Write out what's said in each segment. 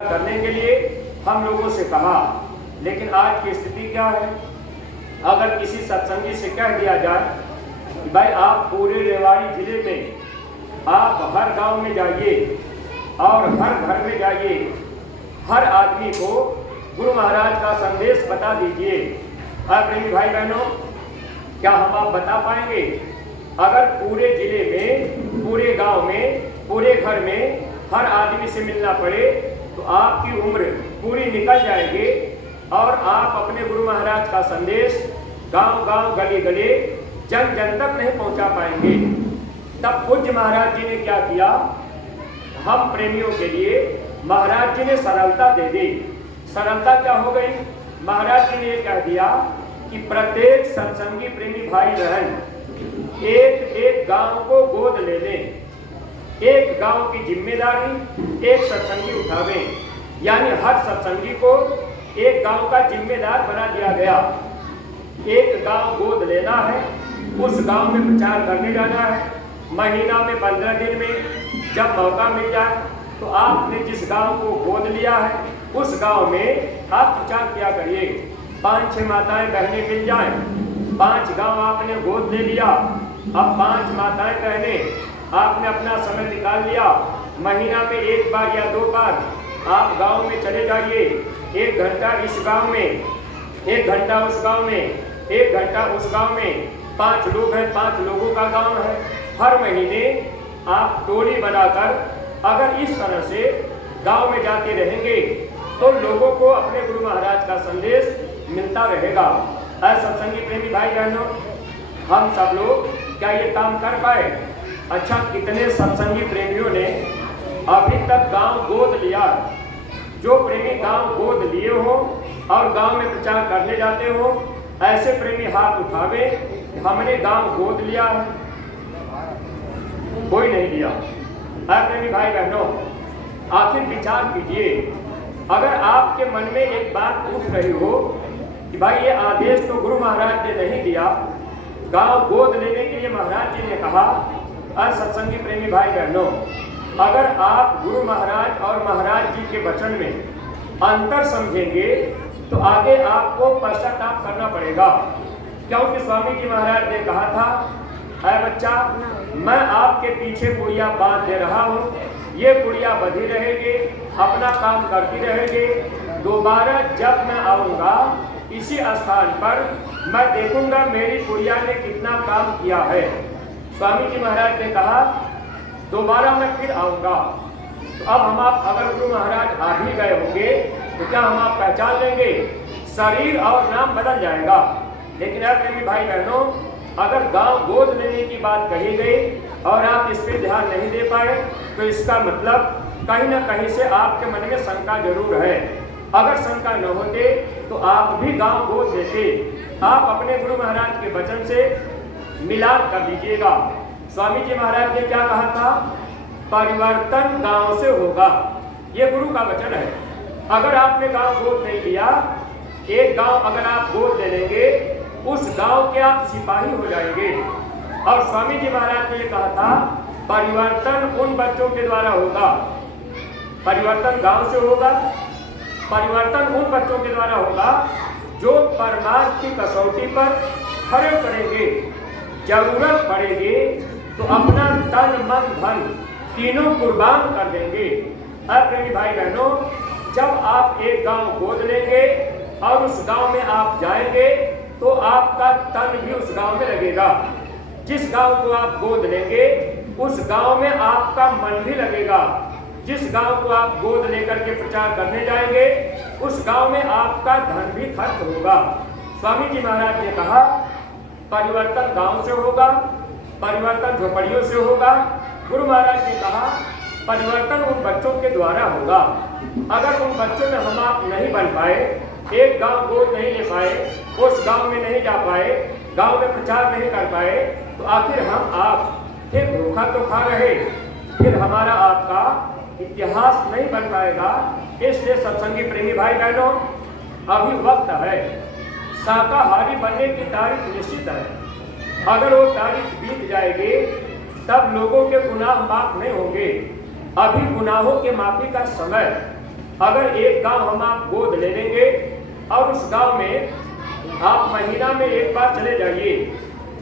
करने के लिए हम लोगों से कहा, लेकिन आज की स्थिति क्या है? अगर किसी सत्संगी से कह दिया जाए कि भाई आप पूरे रेवाड़ी जिले में आप हर गांव में जाइए और हर घर में जाइए, हर आदमी को गुरु महाराज का संदेश बता दीजिए। प्रेमी भाई बहनों, क्या हम आप बता पाएंगे? अगर पूरे जिले में, पूरे गांव में, पूरे घर में हर आदमी से मिलना पड़े तो आपकी उम्र पूरी निकल जाएगी और आप अपने गुरु महाराज का संदेश गांव गांव, गली गली, जन जन तक नहीं पहुंचा पाएंगे। तब पूज्य महाराज जी ने क्या किया? हम प्रेमियों के लिए महाराज जी ने सरलता दे दी। सरलता क्या हो गई? महाराज जी ने ये कह दिया कि प्रत्येक सत्संगी प्रेमी भाई बहन एक एक गांव को गोद ले लें। एक गांव की जिम्मेदारी एक सत्संगी उठावे, यानी हर सत्संगी को एक गांव का जिम्मेदार बना दिया गया। एक गांव गोद लेना है, उस गांव में प्रचार करने जाना है। महीना में 15 दिन में जब मौका मिल जाए तो आपने जिस गांव को गोद लिया है उस गांव में आप प्रचार किया करिए। 5-6 माताएं बहनें मिल जाएं, 5 गांव आपने गोद ले लिया। अब 5 माताएं बहनें आपने अपना समय निकाल लिया। महीना में 1 बार या 2 बार आप गांव में चले जाइए। 1 घंटा इस गांव में, 1 घंटा उस गांव में, 1 घंटा उस गांव में। 5 लोग हैं, 5 लोगों का गांव है। हर महीने आप टोली बनाकर अगर इस तरह से गांव में जाते रहेंगे तो लोगों को अपने गुरु महाराज का संदेश मिलता रहेगा। सत्संगी प्रेमी भाई बहनों, हम सब लोग क्या ये काम कर पाए? अच्छा, कितने सत्संगी प्रेमियों ने अभी तक गांव गोद लिया? जो प्रेमी गांव गोद लिए हो और गांव में प्रचार करने जाते हो, ऐसे प्रेमी हाथ उठावे, हमने गांव गोद लिया है। कोई नहीं लिया। प्रेमी भाई बहनों, आखिर विचार कीजिए। अगर आपके मन में एक बात उठ रही हो कि भाई ये आदेश तो गुरु महाराज ने नहीं दिया, गांव गोद लेने के लिए महाराज जी ने कहा। सत्संगी प्रेमी भाई बहनों, अगर आप गुरु महाराज और महाराज जी के वचन में अंतर समझेंगे तो आगे आपको पश्चाताप करना पड़ेगा। क्योंकि स्वामी जी महाराज ने कहा था, ऐ बच्चा, मैं आपके पीछे पुड़िया बांध दे रहा हूँ, ये पुड़िया बंधी रहेगी, अपना काम करती रहेगी। दोबारा जब मैं आऊँगा इसी स्थान पर मैं देखूंगा मेरी पुड़िया ने कितना काम किया है। स्वामी जी महाराज ने कहा, दोबारा मैं फिर आऊँगा। तो अब हम आप अगर गुरु महाराज आ भी गए होंगे तो क्या हम आप पहचान लेंगे? शरीर और नाम बदल जाएगा। लेकिन प्रेमी भाई बहनों, अगर गांव गोद लेने की बात कही गई और आप इस पर ध्यान नहीं दे पाए तो इसका मतलब कहीं ना कहीं से आपके मन में शंका जरूर है। अगर शंका न होते तो आप भी गांव गोद लेते। आप अपने गुरु महाराज के वचन से मिलाप कर लीजिएगा। स्वामी जी महाराज ने क्या कहा था? परिवर्तन गांव से होगा। ये गुरु का वचन है। अगर आपने गांव गोद नहीं लिया, एक गांव अगर आप गोद ले लेंगे, उस गांव के आप सिपाही हो जाएंगे। और स्वामी जी महाराज ने कहा था, परिवर्तन उन बच्चों के द्वारा होगा। परिवर्तन गांव से होगा। परिवर्तन उन बच्चों के द्वारा होगा जो परमार्थ की कसौटी पर खड़े उतरेंगे। जरूरत पड़ेगी तो अपना तन मन धन तीनों कुर्बान कर देंगे। प्रेमी भाई बहनों, जब आप एक गांव गोद लेंगे और उस गांव में आप जाएंगे तो आपका तन भी उस गांव में लगेगा। जिस गांव को आप गोद लेंगे उस गांव में आपका मन भी लगेगा। जिस गांव को आप गोद लेकर के प्रचार करने जाएंगे उस गांव में आपका धन भी खर्च होगा। स्वामी जी महाराज ने कहा, परिवर्तन गांव से होगा, परिवर्तन झोपड़ियों से होगा। गुरु महाराज ने कहा, परिवर्तन उन बच्चों के द्वारा होगा। अगर उन बच्चों में हम आप नहीं बन पाए, एक गांव गोद नहीं ले पाए, उस गांव में नहीं जा पाए, गांव में प्रचार नहीं कर पाए, तो आखिर हम आप फिर धोखा तो खा रहे, फिर हमारा आपका इतिहास नहीं बन पाएगा। इसलिए सत्संगी प्रेमी भाई बहनों, अभी वक्त है। शाकाहारी बनने की तारीख निश्चित है। अगर वो तारीख बीत जाएगी तब लोगों के गुनाह माफ नहीं होंगे। अभी गुनाहों के माफी का समय अगर एक गांव हम आप गोद ले लेंगे और उस गांव में आप महीना में एक बार चले जाइए,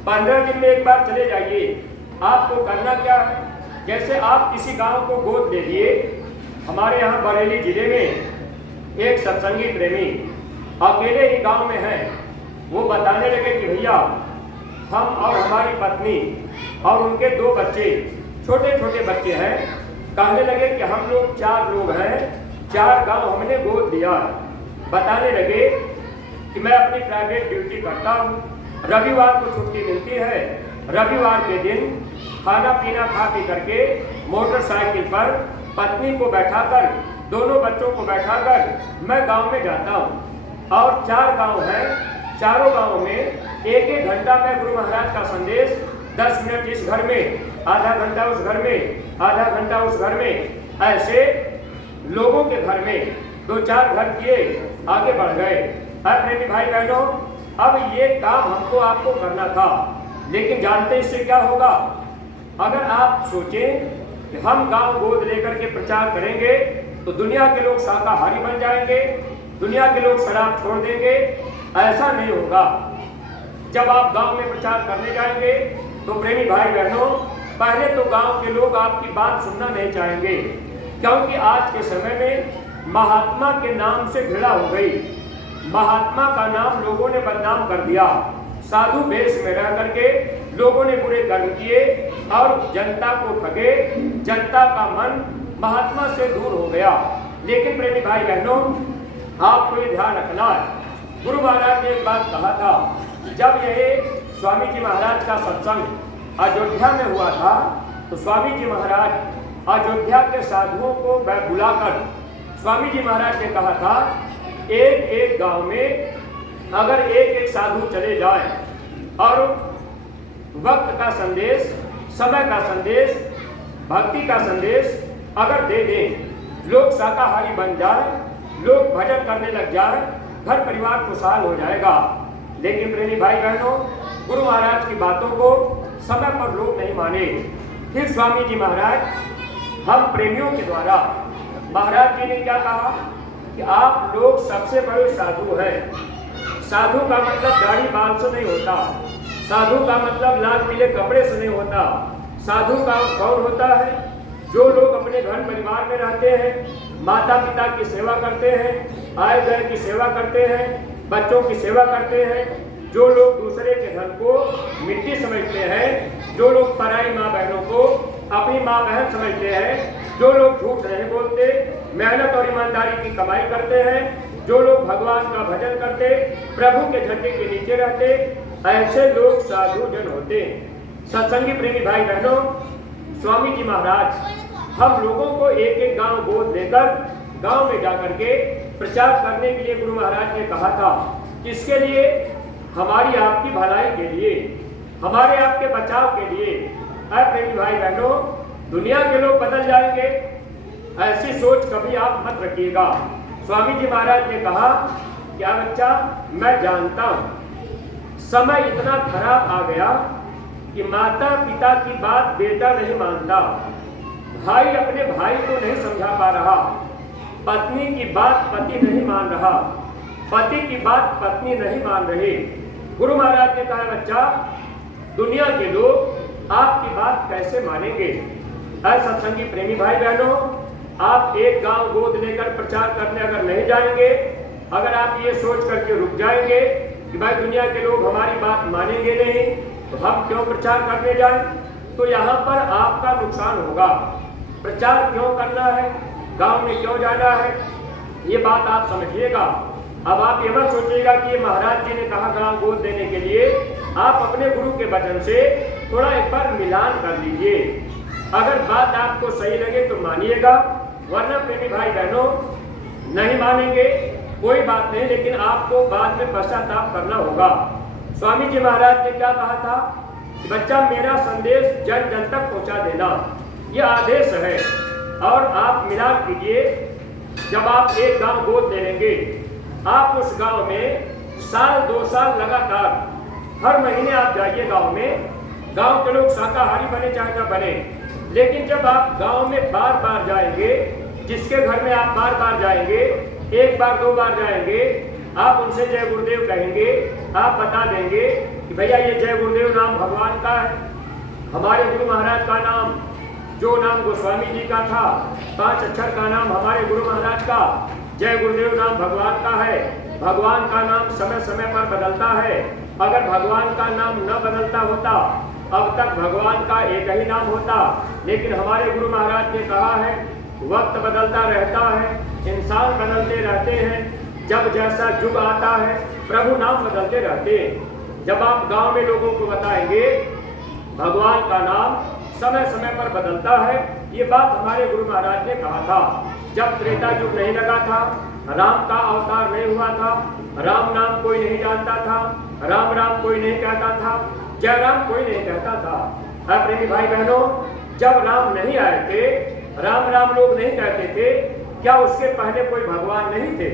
15 दिन में एक बार चले जाइए, आपको करना क्या है? जैसे आप किसी गांव को गोद ले लिए। हमारे यहाँ बरेली जिले में एक सत्संगी प्रेमी अकेले ही गांव में हैं। वो बताने लगे कि भैया हम और हमारी पत्नी और उनके 2 बच्चे, छोटे छोटे बच्चे हैं। कहने लगे कि हम लोग 4 लोग हैं, 4 गांव हमने गोद लिया। बताने लगे कि मैं अपनी प्राइवेट ड्यूटी करता हूँ, रविवार को छुट्टी मिलती है। रविवार के दिन खाना पीना खा पी करके मोटरसाइकिल पर पत्नी को बैठाकर, दोनों बच्चों को बैठाकर मैं गांव में जाता हूँ। और 4 गांव हैं, चारों गांवों में एक एक घंटा मैं गुरु महाराज का संदेश 10 मिनट इस घर में, आधा घंटा उस घर में, आधा घंटा उस घर में, ऐसे लोगों के घर में 2-4 घर किए, आगे बढ़ गए। प्रेमी भाई बहनों, अब ये काम हमको आपको करना था, लेकिन जानते इससे क्या होगा? अगर आप सोचें कि हम गांव गोद लेकर के प्रचार करेंगे तो दुनिया के लोग शाकाहारी बन जाएंगे, दुनिया के लोग शराब छोड़ देंगे। ऐसा नहीं होगा। जब आप गांव में प्रचार करने जाएंगे तो प्रेमी भाई बहनों, पहले तो गांव के लोग आपकी बात सुनना नहीं चाहेंगे, क्योंकि आज के समय में महात्मा के नाम से घृणा हो गई। महात्मा का नाम लोगों ने बदनाम कर दिया। साधु वेश में रह करके लोगों ने बुरे कर्म किए और जनता को ठगे। जनता का मन महात्मा से दूर हो गया। लेकिन प्रेमी भाई बहनों, आपको ये ध्यान रखना है, गुरु महाराज ने एक बात कहा था। जब यह स्वामी जी महाराज का सत्संग अयोध्या में हुआ था तो स्वामी जी महाराज अयोध्या के साधुओं को बुलाकर स्वामी जी महाराज ने कहा था, एक एक गांव में अगर एक एक साधु चले जाए और वक्त का संदेश, समय का संदेश, भक्ति का संदेश अगर दे दें, लोग शाकाहारी बन जाए, लोग भजन करने लग जाए, घर परिवार खुशहाल हो जाएगा। लेकिन प्रेमी भाई बहनों, गुरु महाराज की बातों को समय पर लोग नहीं माने। फिर स्वामी जी महाराज हम प्रेमियों के द्वारा, महाराज जी ने क्या कहा कि आप लोग सबसे बड़े साधु हैं। साधु का मतलब दाढ़ी बाल से नहीं होता, साधु का मतलब लाल पीले कपड़े से नहीं होता। साधु का कौन होता है? जो लोग अपने घर परिवार में रहते हैं, माता पिता की सेवा करते हैं, आए गए की सेवा करते हैं, बच्चों की सेवा करते हैं, जो लोग दूसरे के धन को मिट्टी समझते हैं, जो लोग पराई माँ बहनों को अपनी माँ बहन समझते हैं, जो लोग झूठ नहीं बोलते, मेहनत और ईमानदारी की कमाई करते हैं, जो लोग भगवान का भजन करते, प्रभु के झंडे के नीचे रहते, ऐसे लोग साधु जन होते। सत्संगी प्रेमी भाई बहनों, स्वामी जी महाराज हम लोगों को एक एक गांव गोद लेकर गांव में जाकर के प्रचार करने के लिए गुरु महाराज ने कहा था। इसके लिए हमारी आपकी भलाई के लिए, हमारे आपके बचाव के लिए। प्रेमी भाई बहनों, दुनिया के लोग बदल जाएंगे, ऐसी सोच कभी आप मत रखिएगा। स्वामी जी महाराज ने कहा, क्या बच्चा, मैं जानता हूं समय इतना खराब आ गया कि माता पिता की बात बेटा नहीं मानता, भाई अपने भाई को नहीं समझा पा रहा, पत्नी की बात पति नहीं मान रहा, पति की बात पत्नी नहीं मान रही। गुरु महाराज ने कहा, बच्चा, दुनिया के लोग आपकी बात कैसे मानेंगे? सत्संगी प्रेमी भाई बहनों, आप एक गांव गोद लेकर प्रचार करने अगर नहीं जाएंगे, अगर आप ये सोच करके रुक जाएंगे कि भाई दुनिया के लोग हमारी बात मानेंगे नहीं तो हम क्यों प्रचार करने जाएं, तो यहाँ पर आपका नुकसान होगा। प्रचार क्यों करना है, गांव में क्यों जाना है, ये बात आप समझिएगा। अब आप ये मत सोचिएगा कि ये महाराज जी ने कहा गांव गोद देने के लिए। आप अपने गुरु के वचन से थोड़ा एक बार मिलान कर लीजिए। अगर बात आपको सही लगे तो मानिएगा, वरना प्रेमी भाई बहनों नहीं मानेंगे कोई बात नहीं, लेकिन आपको बाद में पश्चाताप करना होगा। स्वामी जी महाराज ने क्या कहा था कि बच्चा, मेरा संदेश जन जन तक पहुंचा देना, ये आदेश है। और आप मिलान कीजिए, जब आप एक गांव गोद ले लेंगे, आप उस गांव में साल 2 साल लगातार हर महीने आप जाइए गांव में। गांव के लोग शाकाहारी बने चाहे न बने, लेकिन जब आप गांव में बार बार जाएंगे जिसके घर में आप बार बार जाएंगे, एक बार दो बार जाएंगे, आप उनसे जय गुरुदेव कहेंगे, आप बता देंगे कि भैया ये जय गुरुदेव नाम भगवान का है। हमारे गुरु महाराज का नाम, जो नाम गोस्वामी जी का था, 5 अक्षर का नाम हमारे गुरु महाराज का, जय गुरुदेव नाम भगवान का है। भगवान का नाम समय समय पर बदलता है। अगर भगवान का नाम न बदलता होता, अब तक भगवान का एक ही नाम होता। लेकिन हमारे गुरु महाराज ने कहा है, वक्त बदलता रहता है, इंसान बदलते रहते हैं। जब जैसा युग आता है, प्रभु नाम बदलते रहते हैं। जब आप गांव में लोगों को बताएंगे भगवान का नाम समय समय पर बदलता है, ये बात हमारे गुरु महाराज ने कहा था। जब त्रेता युग नहीं लगा था, राम का अवतार नहीं हुआ था, राम नाम कोई नहीं जानता था, राम राम कोई नहीं कहता था, जय राम कोई नहीं कहता था। प्रेमी भाई बहनों, जब राम नहीं आए थे, राम राम लोग नहीं कहते थे, क्या उसके पहले कोई भगवान नहीं थे?